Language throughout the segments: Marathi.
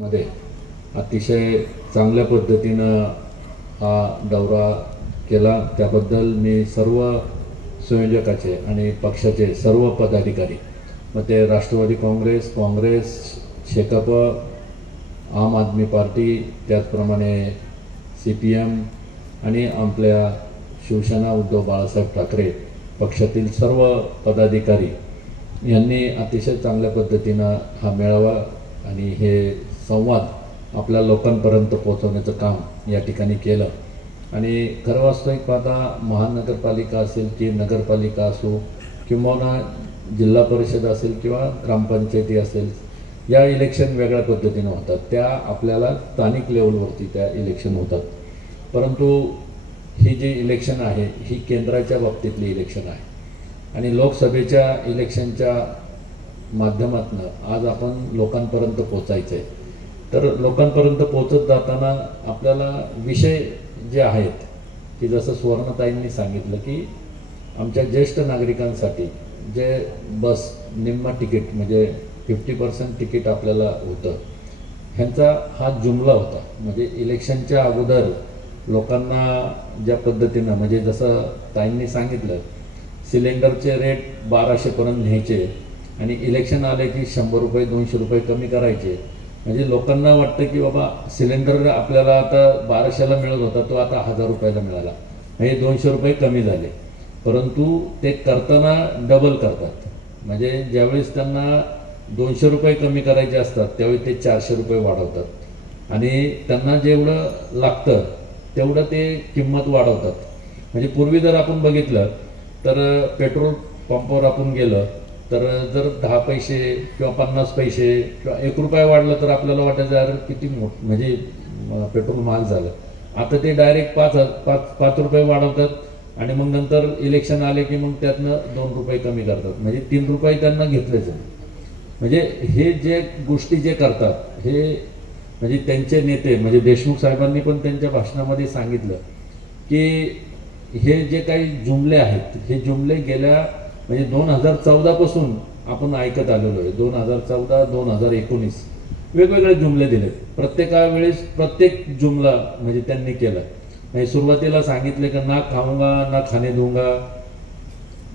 मध्ये अतिशय चांगल्या पद्धतीनं हा दौरा केला, त्याबद्दल मी सर्व संयोजकाचे आणि पक्षाचे सर्व पदाधिकारी, मग ते राष्ट्रवादी काँग्रेस, शेकाप, आम आदमी पार्टी, त्याचप्रमाणे CPM आणि आपल्या शिवसेना उद्धव बाळासाहेब ठाकरे पक्षातील सर्व पदाधिकारी यांनी अतिशय चांगल्या पद्धतीनं हा मेळावा आणि हे संवाद आपल्या लोकांपर्यंत पोहोचवण्याचं काम या ठिकाणी केलं. आणि खरं वास्तविक पाहता महानगरपालिका असेल की नगरपालिका असो किंवा जिल्हा परिषद असेल किंवा ग्रामपंचायती असेल, या इलेक्शन वेगळ्या पद्धतीनं होतात. त्या आपल्याला स्थानिक लेवलवरती त्या इलेक्शन होतात. परंतु ही जी इलेक्शन आहे ही केंद्राच्या बाबतीतली इलेक्शन आहे आणि लोकसभेच्या इलेक्शनच्या माध्यमातून आज आपण लोकांपर्यंत पोचायचं आहे. तर लोकांपर्यंत पोचत जाताना आपल्याला विषय जे आहेत की जसं सुवर्णताईंनी सांगितलं की आमच्या ज्येष्ठ नागरिकांसाठी जे बस निम्मा तिकीट म्हणजे 50% तिकीट आपल्याला होतं, ह्यांचा हा जुमला होता. म्हणजे इलेक्शनच्या अगोदर लोकांना ज्या पद्धतीनं म्हणजे जसं ताईंनी सांगितलं सिलेंडरचे रेट 1200पर्यंत न्यायचे आणि इलेक्शन आले की 100 रुपये 200 रुपये कमी करायचे. म्हणजे लोकांना वाटतं की बाबा सिलेंडर आपल्याला आता 1200ला मिळत होता तो आता 1000 रुपयाला मिळाला, म्हणजे 200 रुपये कमी झाले. परंतु ते करताना डबल करतात. म्हणजे ज्यावेळेस त्यांना 200 रुपये कमी करायचे असतात त्यावेळी ते 400 रुपये वाढवतात आणि त्यांना जेवढं लागतं तेवढं ते किंमत वाढवतात. म्हणजे पूर्वी जर आपण बघितलं तर पेट्रोल पंपावर आपण गेलं तर जर 10 पैसे किंवा 50 पैसे किंवा 1 रुपया वाढलं तर आपल्याला वाटायचं यार किती म्हणजे पेट्रोल महाग झालं. आता ते डायरेक्ट 5 रुपये वाढवतात आणि मग नंतर इलेक्शन आले की मग त्यातनं 2 रुपये कमी करतात. म्हणजे 3 रुपये त्यांना घेतलेच. म्हणजे हे जे गोष्टी जे करतात हे म्हणजे त्यांचे नेते म्हणजे देशमुख साहेबांनी पण त्यांच्या भाषणामध्ये सांगितलं की हे जे काही जुमले आहेत हे जुमले गेल्या म्हणजे 2014 पासून आपण ऐकत आलेलो आहे. 2014, 2019 वेगवेगळे जुमले दिलेत. प्रत्येका वेळेस प्रत्येक जुमला म्हणजे त्यांनी केलं. म्हणजे सुरुवातीला सांगितले की ना खाऊंगा ना खाणे दूंगा,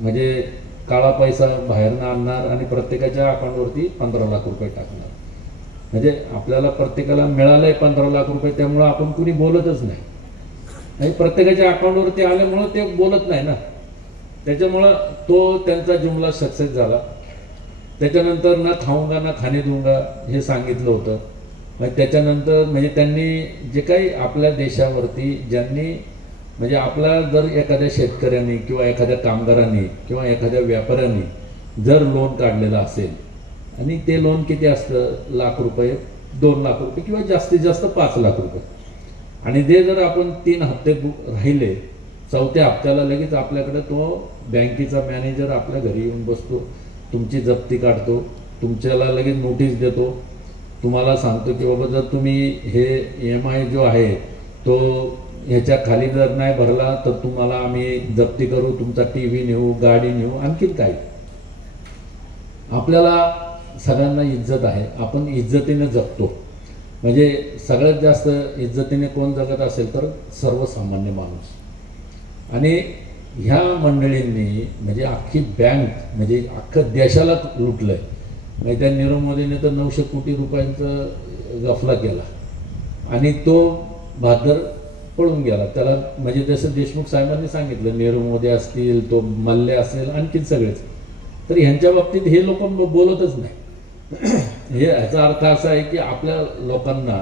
म्हणजे काळा पैसा बाहेरनं आणणार आणि प्रत्येकाच्या अकाउंटवरती 15 लाख रुपये टाकणार. म्हणजे आपल्याला प्रत्येकाला मिळालंय 15 लाख रुपये, त्यामुळं आपण कुणी बोलतच नाही. आणि प्रत्येकाच्या अकाउंटवरती आल्यामुळं ते बोलत नाही ना, त्याच्यामुळं तो त्यांचा जुमला सक्सेस झाला. त्याच्यानंतर ना खाऊंगा ना खाणे दूंगा हे सांगितलं होतं. त्याच्यानंतर म्हणजे त्यांनी जे काही आपल्या देशावरती ज्यांनी म्हणजे आपला जर एखाद्या शेतकऱ्यांनी किंवा एखाद्या कामगारांनी किंवा एखाद्या व्यापाऱ्यांनी जर लोन काढलेलं असेल आणि ते लोन किती असतं, लाख रुपये, 2 लाख रुपये किंवा जास्तीत जास्त 5 लाख रुपये, आणि ते जर आपण 3 हप्ते राहिले, 4थ्या हप्त्याला लगेच आपल्याकडे तो बँकेचा मॅनेजर आपल्या घरी येऊन बसतो, तुमची जप्ती काढतो, तुमच्याला लगेच नोटीस देतो, तुम्हाला सांगतो की बाबा जर तुम्ही हे EMI जो आहे तो ह्याच्या खाली जर नाही भरला तर तुम्हाला आम्ही जप्ती करू, तुमचा TV नेऊ, गाडी नेऊ, आणखीन काय. आपल्याला सगळ्यांना इज्जत आहे, आपण इज्जतीने जगतो. म्हणजे सगळ्यात जास्त इज्जतीने कोण जगत असेल तर सर्वसामान्य माणूस. आणि ह्या मंडळींनी म्हणजे अख्खी बँक म्हणजे अख्खं देशाला लुटलंय. म्हणजे त्या नीरव मोदीने तर 900 कोटी रुपयांचा गफला केला आणि तो भादर पळून गेला. त्याला म्हणजे जसं देशमुख साहेबांनी सांगितलं, नीरव मोदी असतील, तो मल्ले असेल, आणखीन सगळेच. तर ह्यांच्या बाबतीत हे लोक बोलतच नाही. हे ह्याचा अर्थ असा आहे की आपल्या लोकांना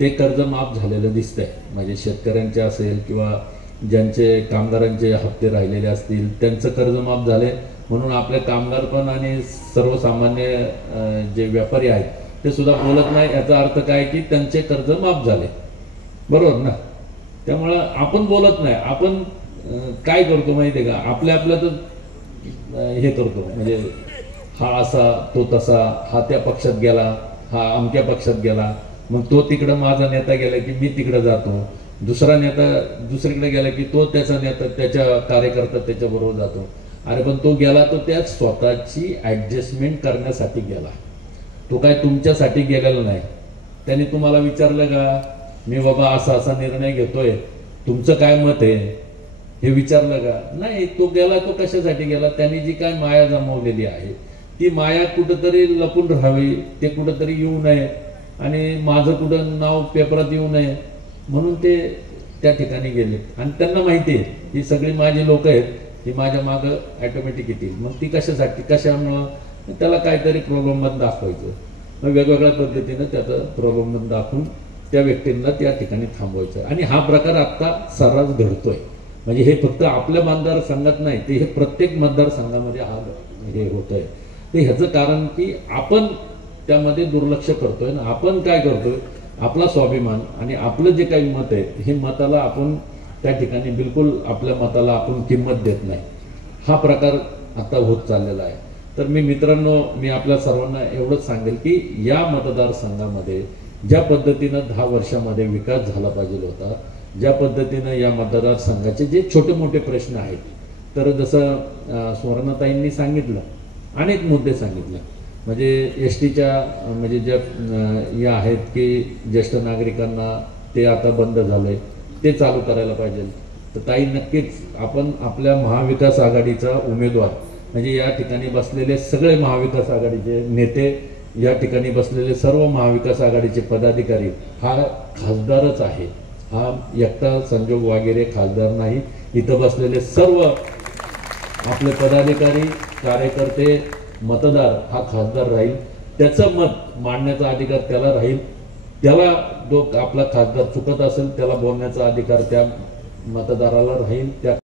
ते कर्ज माफ झालेलं दिसतंय. म्हणजे शेतकऱ्यांचे असेल किंवा ज्यांचे कामगारांचे हप्ते राहिलेले असतील त्यांचं कर्ज माफ झाले, म्हणून आपले कामगार पण आणि सर्वसामान्य जे व्यापारी आहेत ते सुद्धा बोलत नाही. याचा अर्थ काय की त्यांचे कर्ज माफ झाले, बरोबर ना. त्यामुळं आपण बोलत नाही. आपण काय करतो माहिती आहे का, आपल्यातच हे करतो. म्हणजे हा असा तो तसा, हा त्या पक्षात गेला, हा अमक्या पक्षात गेला, मग तो तिकडं माझा नेता गेला की मी तिकडं जातो, दुसरा नेता दुसरीकडे गेला की तो त्याचा नेता त्याच्या कार्यकर्ता त्याच्याबरोबर जातो. अरे पण तो गेला तो त्याच स्वतःची ॲडजस्टमेंट करण्यासाठी गेला, तो काय तुमच्यासाठी गेलेला नाही. त्यांनी तुम्हाला विचारलं का मी बाबा असा असा निर्णय घेतोय, तुमचं काय मत आहे हे विचारलं का? नाही. तो गेला, तो कशासाठी गेला? त्यांनी जी काय माया जमवलेली आहे ती माया कुठंतरी लपून राहावी, ते कुठंतरी येऊ नये आणि माझं कुठं नाव पेपरात येऊ नये म्हणून ते त्या ठिकाणी गेले. आणि त्यांना माहिती आहे ही सगळी माझी लोक आहेत, ही माझ्या मागं ऑटोमॅटिक येतील. मग ती कशासाठी, कशामुळं? त्याला काहीतरी प्रलोभन दाखवायचं. मग वेगवेगळ्या पद्धतीनं त्याचं प्रलोभन दाखवून त्या व्यक्तींना त्या ठिकाणी थांबवायचं. आणि हा प्रकार आत्ता सर्रास घडतोय. म्हणजे हे फक्त आपल्या मतदारसंघात नाही, ते हे प्रत्येक मतदारसंघामध्ये हा हे होत आहे. तर ह्याचं कारण की आपण त्यामध्ये दुर्लक्ष करतोय ना. आपण काय करतोय, आपला स्वाभिमान आणि आपलं जे काही मत आहे हे मताला आपण त्या ठिकाणी बिलकुल आपल्या मताला आपण किंमत देत नाही. हा प्रकार आता होत चाललेला आहे. तर मित्रांनो, मी आपल्या सर्वांना एवढंच सांगेल की या मतदारसंघामध्ये ज्या पद्धतीनं 10 वर्षामध्ये विकास झाला पाहिजे होता, ज्या पद्धतीनं या मतदारसंघाचे जे छोटे मोठे प्रश्न आहेत, तर जसं सुवर्णाताईंनी सांगितलं, अनेक मुद्दे सांगितले. म्हणजे एसटीच्या म्हणजे ज्या या आहेत की ज्येष्ठ नागरिकांना ते आता बंद झालंय, ते चालू करायला पाहिजे. तर ताई नक्कीच आपण आपल्या महाविकास आघाडीचा उमेदवार म्हणजे या ठिकाणी बसलेले सगळे महाविकास आघाडीचे नेते, या ठिकाणी बसलेले सर्व महाविकास आघाडीचे पदाधिकारी हा खासदारच आहे. हा एकटा संजोग वगैरे खासदार नाही. इथं बसलेले सर्व आपले पदाधिकारी, कार्यकर्ते, मतदार हा खासदार राहील. त्याचं मत मांडण्याचा अधिकार त्याला राहील. त्याला जो आपला खासदार चुकत असेल त्याला बोलण्याचा अधिकार त्या मतदाराला राहील. त्या